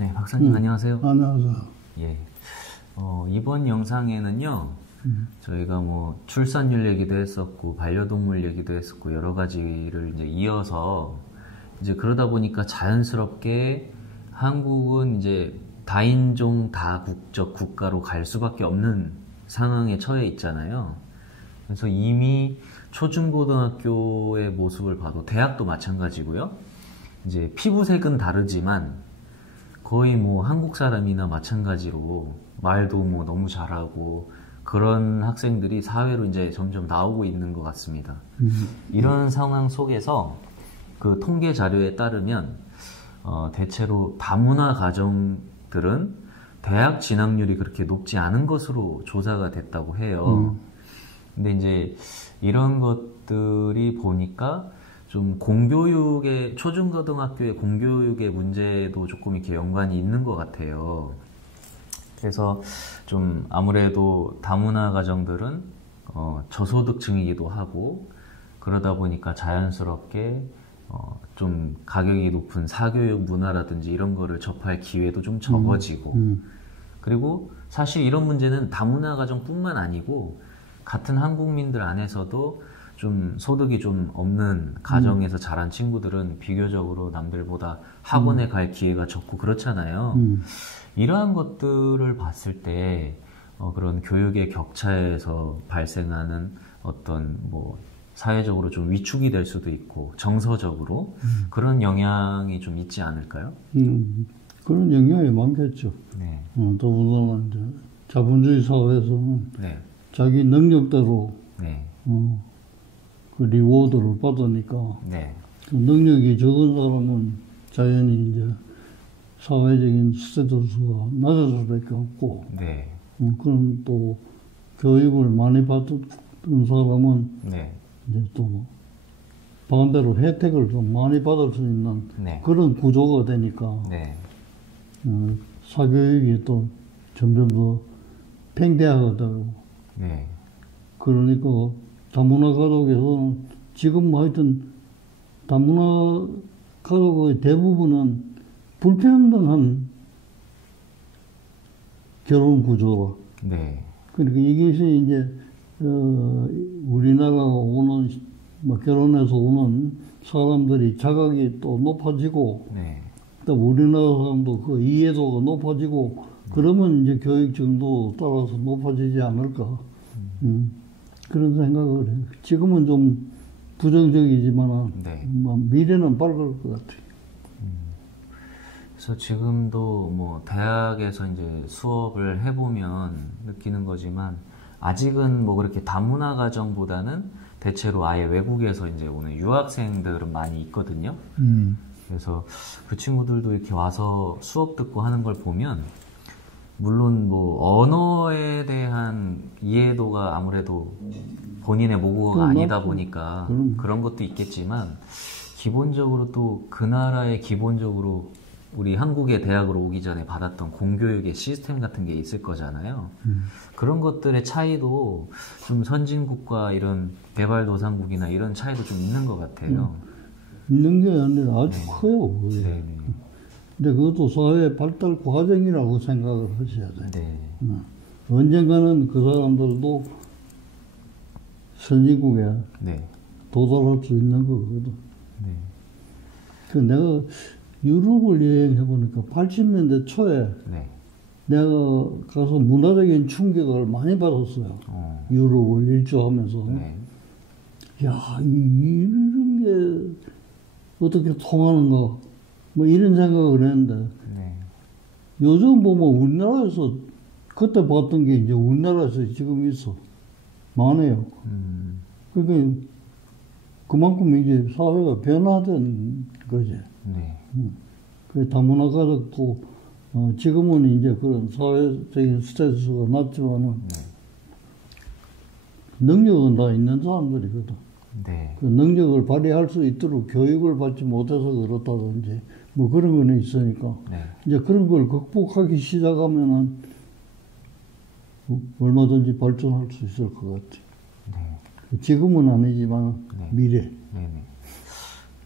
네, 박사님 안녕하세요. 안녕하세요. 예. 이번 영상에는요, 저희가 뭐 출산율 얘기도 했었고, 반려동물 얘기도 했었고, 여러 가지를 이제 이어서, 이제 그러다 보니까 자연스럽게 한국은 이제 다인종 다국적 국가로 갈 수밖에 없는 상황에 처해 있잖아요. 그래서 이미 초중고등학교의 모습을 봐도 대학도 마찬가지고요. 이제 피부색은 다르지만 거의 뭐 한국 사람이나 마찬가지로 말도 뭐 너무 잘하고 그런 학생들이 사회로 이제 점점 나오고 있는 것 같습니다. 이런 상황 속에서 그 통계 자료에 따르면 대체로 다문화 가정들은 대학 진학률이 그렇게 높지 않은 것으로 조사가 됐다고 해요. 근데 이제 이런 것들이 보니까 좀 공교육의, 초중고등학교의 공교육의 문제도 조금 이렇게 연관이 있는 것 같아요. 그래서 좀 아무래도 다문화 가정들은 저소득층이기도 하고 그러다 보니까 자연스럽게 좀 가격이 높은 사교육 문화라든지 이런 거를 접할 기회도 좀 적어지고 그리고 사실 이런 문제는 다문화 가정뿐만 아니고 같은 한국민들 안에서도 좀 소득이 좀 없는 가정에서 자란 친구들은 비교적으로 남들보다 학원에 갈 기회가 적고 그렇잖아요. 이러한 것들을 봤을 때 그런 교육의 격차에서 발생하는 어떤 뭐 사회적으로 좀 위축이 될 수도 있고 정서적으로 그런 영향이 좀 있지 않을까요? 그런 영향이 많겠죠. 네. 더군다나 이제 자본주의 사회에서는 네. 자기 능력대로 네. 그 리워드를 받으니까 네. 그 능력이 적은 사람은 자연히 이제 사회적인 스테이터스가 낮아질 수밖에 없고, 네. 그럼 또 교육을 많이 받은 사람은 네. 이제 또 반대로 혜택을 좀 많이 받을 수 있는 네. 그런 구조가 되니까 네. 사교육이 또 점점 더 팽대화가 되고, 네. 그러니까 다문화 가족에서는 지금 하여튼 다문화 가족의 대부분은 불평등한 결혼 구조라. 네. 그러니까 이것이 이제 우리나라가 오는 결혼해서 오는 사람들이 자각이 또 높아지고, 네. 또 우리나라 사람도 그 이해도가 높아지고, 그러면 이제 교육 정도 따라서 높아지지 않을까. 그런 생각을 해요. 지금은 좀 부정적이지만, 네. 미래는 밝을 것 같아요. 그래서 지금도 뭐 대학에서 이제 수업을 해보면 느끼는 거지만 아직은 뭐 그렇게 다문화 가정보다는 대체로 아예 외국에서 이제 오는 유학생들은 많이 있거든요. 그래서 그 친구들도 이렇게 와서 수업 듣고 하는 걸 보면 물론 뭐 언어에 대한 이해도가 아무래도 본인의 모국어가 아니다 보니까 그런 것도 있겠지만 기본적으로 또 그 나라의 기본적으로 우리 한국의 대학으로 오기 전에 받았던 공교육의 시스템 같은 게 있을 거잖아요. 그런 것들의 차이도 좀 선진국과 이런 개발도상국이나 이런 차이도 좀 있는 것 같아요. 있는 게 아니라 아주 커요. 그게. 네. 근데 그것도 사회 발달 과정이라고 생각을 하셔야 돼요. 네. 언젠가는 그 사람들도 선진국에 네. 도달할 수 있는 거거든. 네. 그 내가 유럽을 여행해 보니까 80년대 초에 네. 내가 가서 문화적인 충격을 많이 받았어요. 유럽을 일주하면서. 네. 야, 이런 게 어떻게 통하는가. 뭐 이런 생각을 했는데, 네. 요즘 보면 우리나라에서 그때 봤던 게 이제 우리나라에서 지금 있어. 많아요. 그러니까 그만큼 이제 사회가 변화된 거지. 네. 그 다문화 가족도 지금은 이제 그런 사회적인 스트레스가 낮지만은 능력은 다 있는 사람들이거든. 네. 그 능력을 발휘할 수 있도록 교육을 받지 못해서 그렇다든지 뭐 그런 거는 있으니까 네. 이제 그런 걸 극복하기 시작하면은 얼마든지 발전할 수 있을 것 같아. 네. 지금은 아니지만 네. 미래. 네네.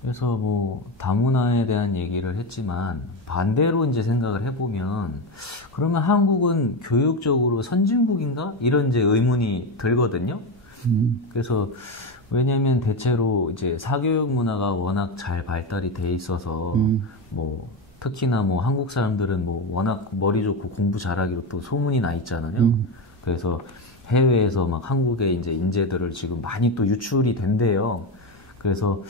그래서 뭐 다문화에 대한 얘기를 했지만 반대로 이제 생각을 해보면 그러면 한국은 교육적으로 선진국인가? 이런 이제 의문이 들거든요. 그래서 왜냐면 대체로 이제 사교육 문화가 워낙 잘 발달이 돼 있어서 뭐 특히나 뭐 한국 사람들은 뭐 워낙 머리 좋고 공부 잘하기로 또 소문이 나 있잖아요. 그래서 해외에서 막 한국의 이제 인재들을 지금 많이 또 유출이 된대요. 그래서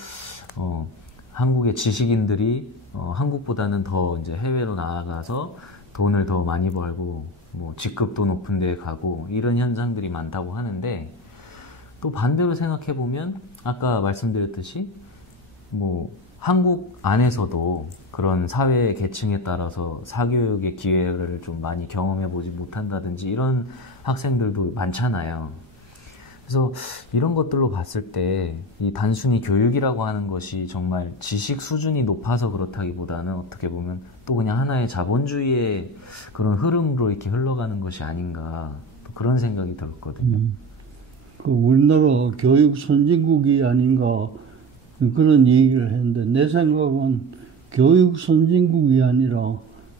한국의 지식인들이 한국보다는 더 이제 해외로 나아가서 돈을 더 많이 벌고 뭐 직급도 높은 데 가고 이런 현상들이 많다고 하는데 또 반대로 생각해 보면 아까 말씀드렸듯이 뭐 한국 안에서도 그런 사회 계층에 따라서 사교육의 기회를 좀 많이 경험해 보지 못한다든지 이런 학생들도 많잖아요. 그래서 이런 것들로 봤을 때 이 단순히 교육이라고 하는 것이 정말 지식 수준이 높아서 그렇다기보다는 어떻게 보면 또 그냥 하나의 자본주의의 그런 흐름으로 이렇게 흘러가는 것이 아닌가 또 그런 생각이 들었거든요. 그 우리나라가 교육 선진국이 아닌가 그런 얘기를 했는데 내 생각은 교육 선진국이 아니라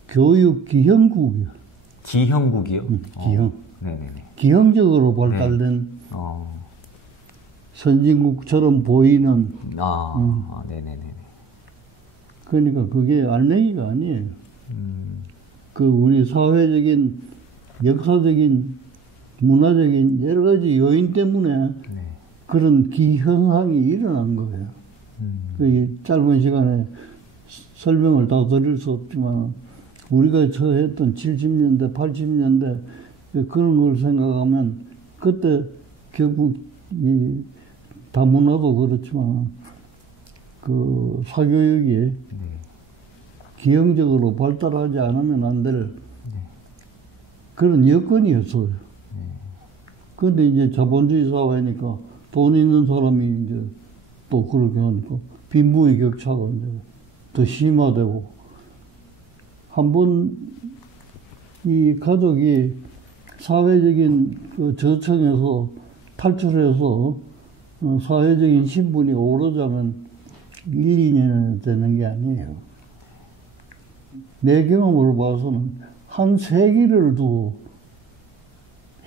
교육 기형국이야. 기형국이요? 기형. 네네네. 기형적으로 발달된 선진국처럼 보이는. 네네네. 그러니까 그게 알맹이가 아니에요. 그 우리 사회적인, 역사적인, 문화적인 여러 가지 요인 때문에 그런 기현상이 일어난 거예요. 그 짧은 시간에 설명을 다 드릴 수 없지만 우리가 처했던 70년대, 80년대 그런 걸 생각하면 그때 결국 이 다문화도 그렇지만 그 사교육이 기형적으로 발달하지 않으면 안 될 그런 여건이었어요. 그런데 이제 자본주의 사회니까 돈 있는 사람이 이제 또 그렇게 하니까 빈부의 격차가 이제 더 심화되고 한번 이 가족이 사회적인 그 저층에서 탈출해서 사회적인 신분이 오르자면 1, 2년이 되는 게 아니에요. 내 경험으로 봐서는 한 세기를 두고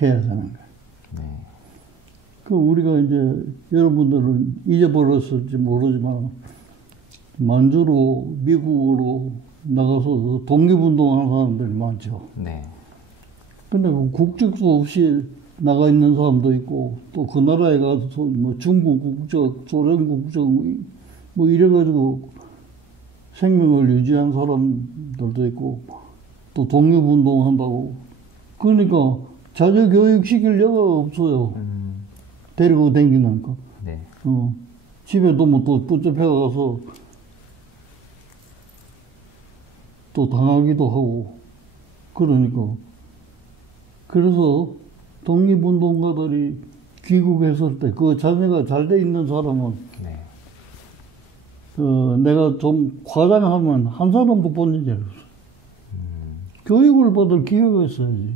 해야 되는 거예요. 그 우리가 이제 여러분들은 잊어버렸을지 모르지만 만주로 미국으로 나가서 독립운동하는 사람들이 많죠. 네. 근데 그 국적도 없이 나가 있는 사람도 있고 또 그 나라에 가서 뭐 중국 국적, 소련 국적 뭐 이래가지고 생명을 유지한 사람들도 있고 또 독립운동한다고 그러니까 자녀 교육 시킬 여가 없어요. 데리고 다니는 거. 네. 집에도 뭐 또 붙잡혀 가서 또 당하기도 하고 그러니까 그래서 독립운동가들이 귀국했을 때 그 자녀가 잘 돼 있는 사람은 내가 좀 과장하면 한 사람도 본 적이 없어. 교육을 받을 기회가 있어야지.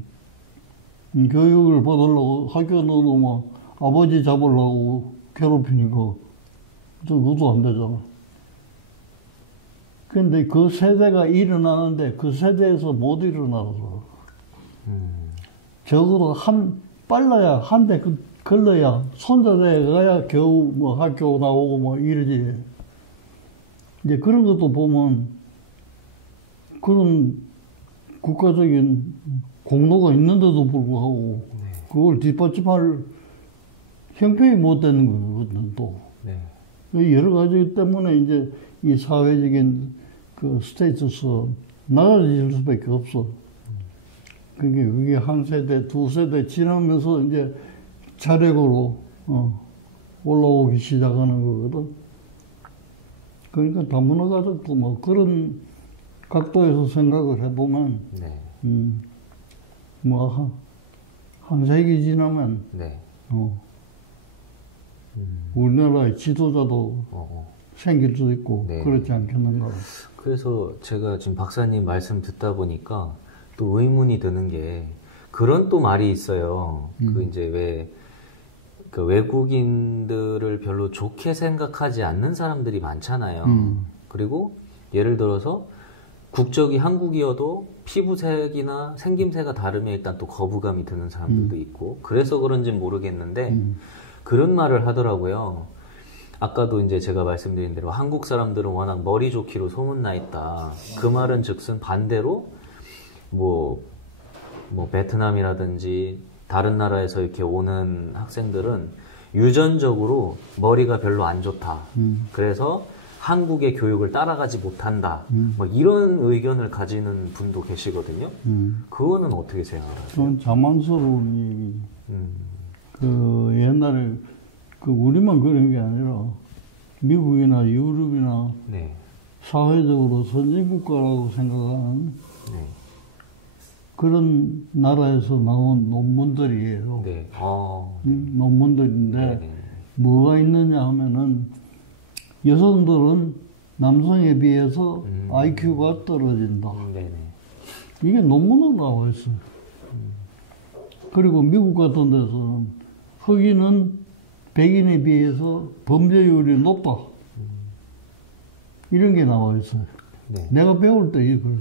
교육을 받으려고 학교 넣어놓으면 아버지 잡으려고 괴롭히니까 그것도 안 되잖아. 근데 그 세대가 일어나는데 그 세대에서 못 일어나서 적어도 빨라야 한 대 걸러야 손자대에 가야 겨우 뭐 학교 나오고 뭐 이러지. 이제 그런 것도 보면 그런 국가적인 공로가 있는데도 불구하고 그걸 뒷받침할 형편이 못 되는 거거든 또. 여러 가지 때문에 이제 이 사회적인 그 스테이터스 낮아질 수밖에 없어. 그게 한 세대, 두 세대 지나면서 이제 자력으로 올라오기 시작하는 거거든. 그러니까 다문화 가족도 뭐 그런 각도에서 생각을 해보면, 뭐 한 세기 지나면 우리나라의 지도자도 생길 수도 있고 그렇지 않겠는가. 그래서 제가 지금 박사님 말씀 듣다 보니까 또 의문이 드는 게 그런 또 말이 있어요. 그 이제 왜 그 외국인들을 별로 좋게 생각하지 않는 사람들이 많잖아요. 그리고 예를 들어서 국적이 한국이어도 피부색이나 생김새가 다르면 일단 또 거부감이 드는 사람들도 있고, 그래서 그런지는 모르겠는데 그런 말을 하더라고요. 아까도 이제 제가 말씀드린 대로 한국 사람들은 워낙 머리 좋기로 소문나 있다. 그 말은 즉슨 반대로 뭐 베트남이라든지 다른 나라에서 이렇게 오는 학생들은 유전적으로 머리가 별로 안 좋다. 그래서 한국의 교육을 따라가지 못한다. 뭐 이런 의견을 가지는 분도 계시거든요. 그거는 어떻게 생각하세요? 그건 자만스러운 얘기. 그 옛날에 그 우리만 그런 게 아니라 미국이나 유럽이나 네. 사회적으로 선진국가라고 생각하는 네. 그런 나라에서 나온 논문들이에요. 네. 논문들인데 네네. 뭐가 있느냐 하면은 여성들은 남성에 비해서 IQ가 떨어진다. 네네. 이게 논문으로 나와 있어요. 그리고 미국 같은 데서는 흑인은 백인에 비해서 범죄율이 높다. 이런 게 나와 있어요. 네. 내가 배울 때 이걸.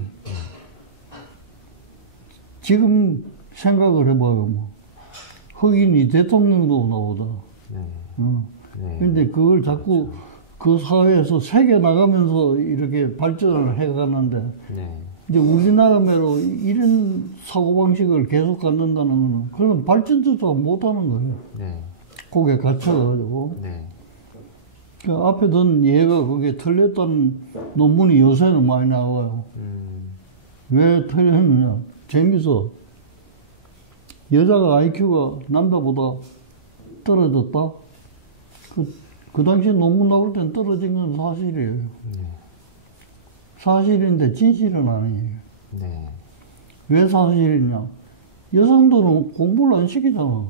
지금 생각을 해봐요. 뭐. 흑인이 대통령도 나오다. 네. 네. 근데 그걸 자꾸 그 사회에서 새겨 나가면서 이렇게 발전을 해 가는데, 네. 이제 우리나라로 이런 사고방식을 계속 갖는다는 거는 그런 발전조차 못 하는 거예요. 네. 거기에 갇혀가지고. 네. 그 앞에 든 얘가 그게 틀렸다는 논문이 요새는 많이 나와요. 왜 틀렸느냐? 재밌어. 여자가 IQ가 남자보다 떨어졌다? 그 당시 논문 나올 땐 떨어진 건 사실이에요. 사실인데 진실은 아니에요. 네. 왜 사실이냐? 여성들은 공부를 안 시키잖아.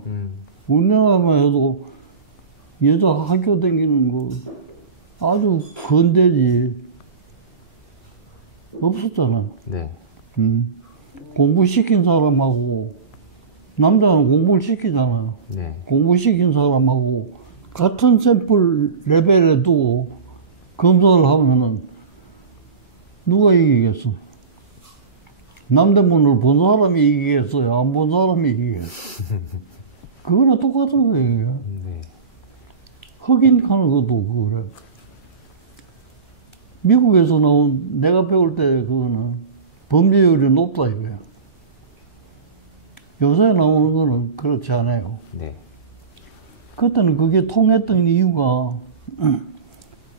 우리나라만 해도 여자 학교 다니는 거 아주 건대지. 없었잖아. 네. 공부시킨 사람하고, 남자는 공부를 시키잖아요. 네. 공부시킨 사람하고 같은 샘플 레벨에 두고 검사를 하면은 누가 이기겠어? 남대문을 본 사람이 이기겠어요? 안 본 사람이 이기겠어? 그거랑 똑같은 거예요. 네. 흑인 하는 것도 그래. 미국에서 나온 내가 배울 때 그거는 범죄율이 높다 이거야. 요새 나오는 거는 그렇지 않아요. 네. 그때는 그게 통했던 이유가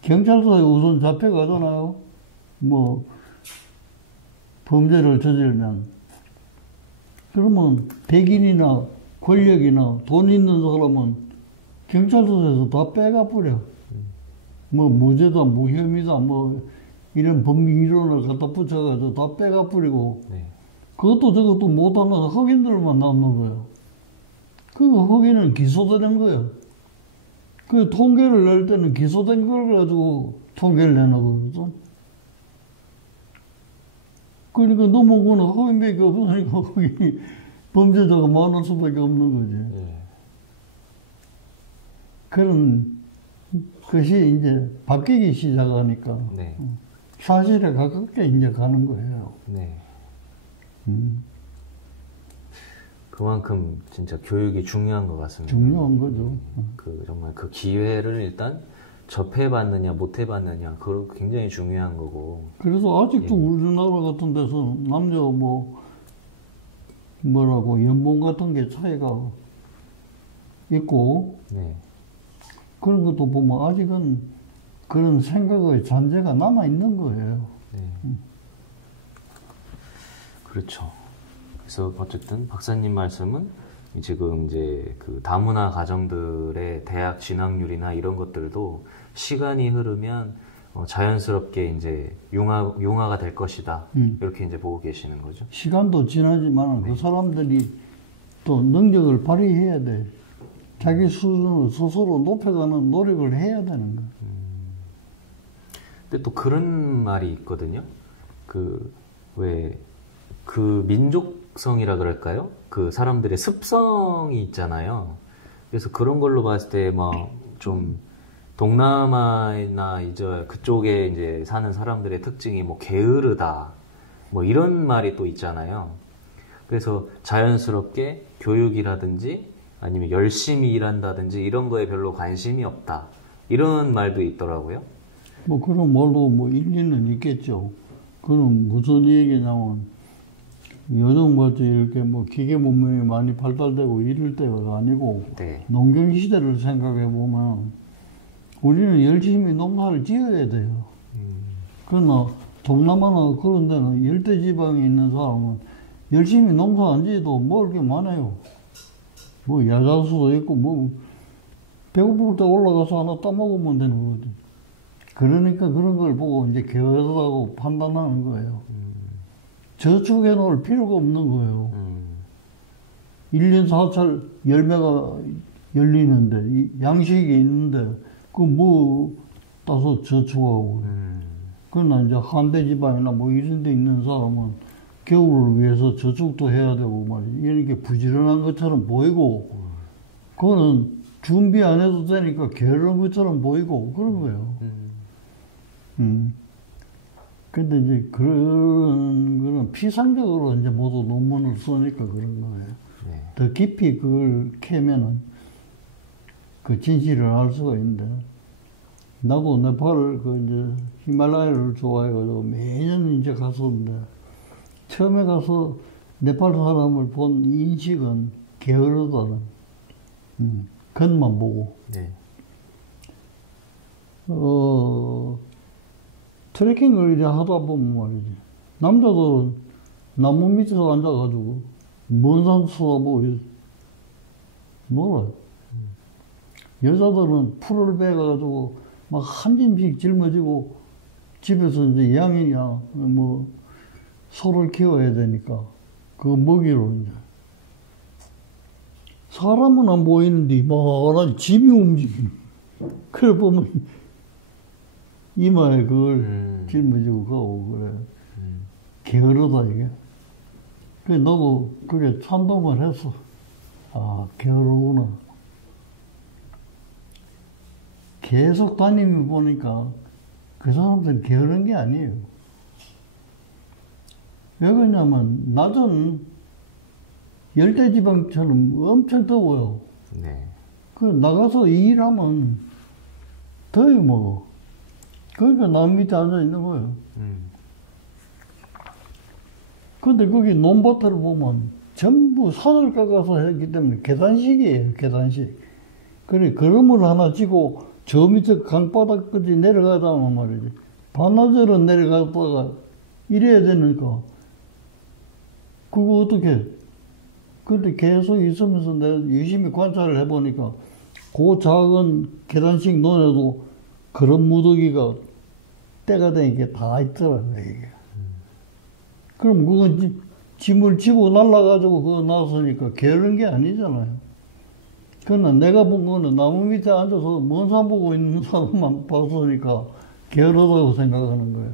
경찰서에 우선 잡혀가잖아요. 뭐 범죄를 저지르면. 그러면 백인이나 권력이나 돈 있는 사람은 경찰서에서 다 빼가버려. 뭐 무죄다, 무혐의다, 뭐 이런 법리이론을 갖다 붙여가지고 다 빼가버리고 네. 그것도 저것도 못하면 흑인들만 남는 거예요. 그 흑인은 기소되는 거예요. 그 통계를 낼 때는 기소된 걸 가지고 통계를 내는 거거든. 그러니까 넘어온 거는 흑인밖에 없으니까 흑인이 범죄자가 많을 수밖에 없는 거지. 네. 그런 것이 이제 바뀌기 시작하니까 네. 사실에 가깝게 이제 가는 거예요. 네. 그만큼 진짜 교육이 중요한 것 같습니다. 중요한 거죠. 그 정말 그 기회를 일단 접해봤느냐 못해봤느냐 그거 굉장히 중요한 거고. 그래서 아직도 예. 우리나라 같은 데서 남녀 뭐라고 연봉 같은 게 차이가 있고 네. 그런 것도 보면 아직은 그런 생각의 잔재가 남아 있는 거예요. 네. 그렇죠. 그래서 어쨌든 박사님 말씀은 지금 이제 그 다문화 가정들의 대학 진학률이나 이런 것들도 시간이 흐르면 자연스럽게 이제 융화가 될 것이다. 이렇게 이제 보고 계시는 거죠. 시간도 지나지만 네. 그 사람들이 또 능력을 발휘해야 돼. 자기 수준을 스스로 높여가는 노력을 해야 되는 거야. 근데 또 그런 말이 있거든요. 그 민족성이라 그럴까요? 그 사람들의 습성이 있잖아요. 그래서 그런 걸로 봤을 때 막 좀 동남아나 이제 그쪽에 이제 사는 사람들의 특징이 뭐 게으르다 뭐 이런 말이 또 있잖아요. 그래서 자연스럽게 교육이라든지 아니면 열심히 일한다든지 이런 거에 별로 관심이 없다 이런 말도 있더라고요. 뭐 그런 말도 뭐 일리는 있겠죠. 그건 무슨 얘기냐면 요즘 뭐지 이렇게 뭐 기계 문명이 많이 발달되고 이럴 때가 아니고 네. 농경 시대를 생각해 보면 우리는 열심히 농사를 지어야 돼요. 그러나 동남아나 그런 데는 열대 지방에 있는 사람은 열심히 농사 안 지어도 먹을 게 많아요. 뭐 야자수도 있고 뭐 배고플 때 올라가서 하나 따먹으면 되는 거지. 그러니까 그런 걸 보고 이제 게으르다고 판단하는 거예요. 저축해 놓을 필요가 없는 거예요. 1년 4찰 열매가 열리는데, 양식이 있는데, 그 뭐 따서 저축하고. 그러나 이제 한대 지방이나 뭐 이런 데 있는 사람은 겨울을 위해서 저축도 해야 되고 말이지. 이렇게 부지런한 것처럼 보이고, 그거는 준비 안 해도 되니까 게으른 것처럼 보이고, 그런 거예요. 근데 이제 그런 거는 피상적으로 이제 모두 논문을 쓰니까 그런 거예요. 네. 더 깊이 그걸 캐면은 그 진실을 알 수가 있는데, 나도 네팔 그 이제 히말라야를 좋아해가지고 매년 이제 갔었는데, 처음에 가서 네팔 사람을 본 인식은 게으르다는, 겉만 보고. 네. 트레킹을 이제 하다 보면 말이지. 남자들은 나무 밑에서 앉아가지고 먼 산 쳐다보고 놀아. 여자들은 풀을 베가지고 막 한 짐씩 짊어지고 집에서 이제 양이냐 뭐 소를 키워야 되니까 그 먹이로 이제. 사람은 안 보이는데 막 짐이 움직이는. 그래 보면 이마에 그걸 짊어지고 가고 그래. 게으르다 이게. 그래 나도 그게 찬동을 했어. 아 게으르구나. 계속 다니면 보니까 그 사람들은 게으른 게 아니에요. 왜 그러냐면 낮은 열대지방처럼 엄청 더워요. 네. 그 나가서 일하면 더요 뭐. 그러니까 나무 밑에 앉아 있는 거예요. 근데 거기 논밭을 보면 전부 산을 깎아서 했기 때문에 계단식이에요, 계단식. 그래, 걸음을 하나 지고 저 밑에 강바닥까지 내려가자면 말이지. 반나절은 내려갔다가 이래야 되니까. 그거 어떻게. 근데 계속 있으면서 내가 유심히 관찰을 해보니까 그 작은 계단식 논에도 그런 무더기가 때가 되니까 다 있더라고요, 이게. 그럼 그건 짐을 지고 날라가지고 그거 나서니까 게으른 게 아니잖아요. 그러나 내가 본 거는 나무 밑에 앉아서 먼 산 보고 있는 사람만 봤으니까 게으르다고 생각하는 거예요.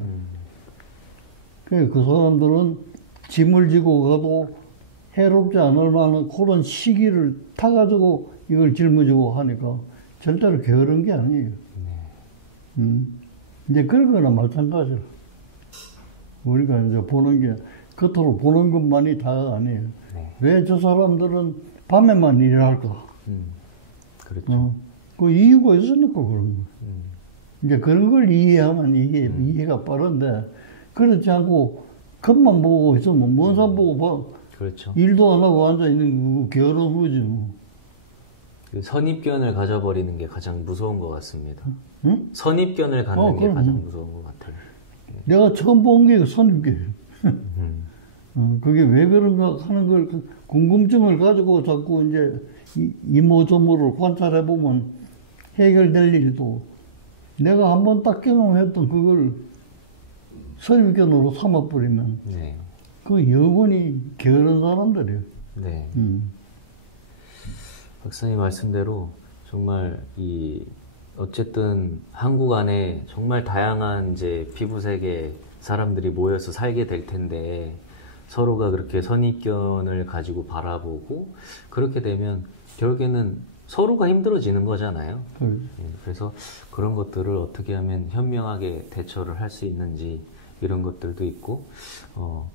그 사람들은 짐을 지고 가도 해롭지 않을 만한 그런 시기를 타가지고 이걸 짊어지고 하니까 절대로 게으른 게 아니에요. 이제 그런 거나 마찬가지로. 우리가 이제 보는 게, 겉으로 보는 것만이 다가 아니에요. 네. 왜 저 사람들은 밤에만 일을 할까? 그렇죠. 그 이유가 있으니까 그런 거예요. 이제 그런 걸 이해하면 이해가 빠른데, 그렇지 않고, 겉만 보고 있으면, 먼 산 보고 봐. 그렇죠. 일도 안 하고 앉아있는 거, 게으른 거지, 뭐. 그 선입견을 가져버리는 게 가장 무서운 것 같습니다. 응? 선입견을 갖는 게 가장 무서운 것 같아요. 내가 처음 본 게 선입견이에요. 그게 왜 그런가 하는 걸, 궁금증을 가지고 자꾸 이제 이모저모를 관찰해보면 해결될 일도 내가 한번 딱 경험했던 그걸 선입견으로 삼아버리면 네. 그 영원히 게으른 사람들이에요. 네. 박사님 말씀대로 정말 어쨌든 한국 안에 정말 다양한 이제 피부색의 사람들이 모여서 살게 될 텐데 서로가 그렇게 선입견을 가지고 바라보고 그렇게 되면 결국에는 서로가 힘들어지는 거잖아요. 네. 그래서 그런 것들을 어떻게 하면 현명하게 대처를 할 수 있는지 이런 것들도 있고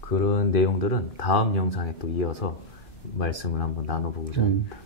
그런 내용들은 다음 영상에 또 이어서 말씀을 한번 나눠보고자 합니다.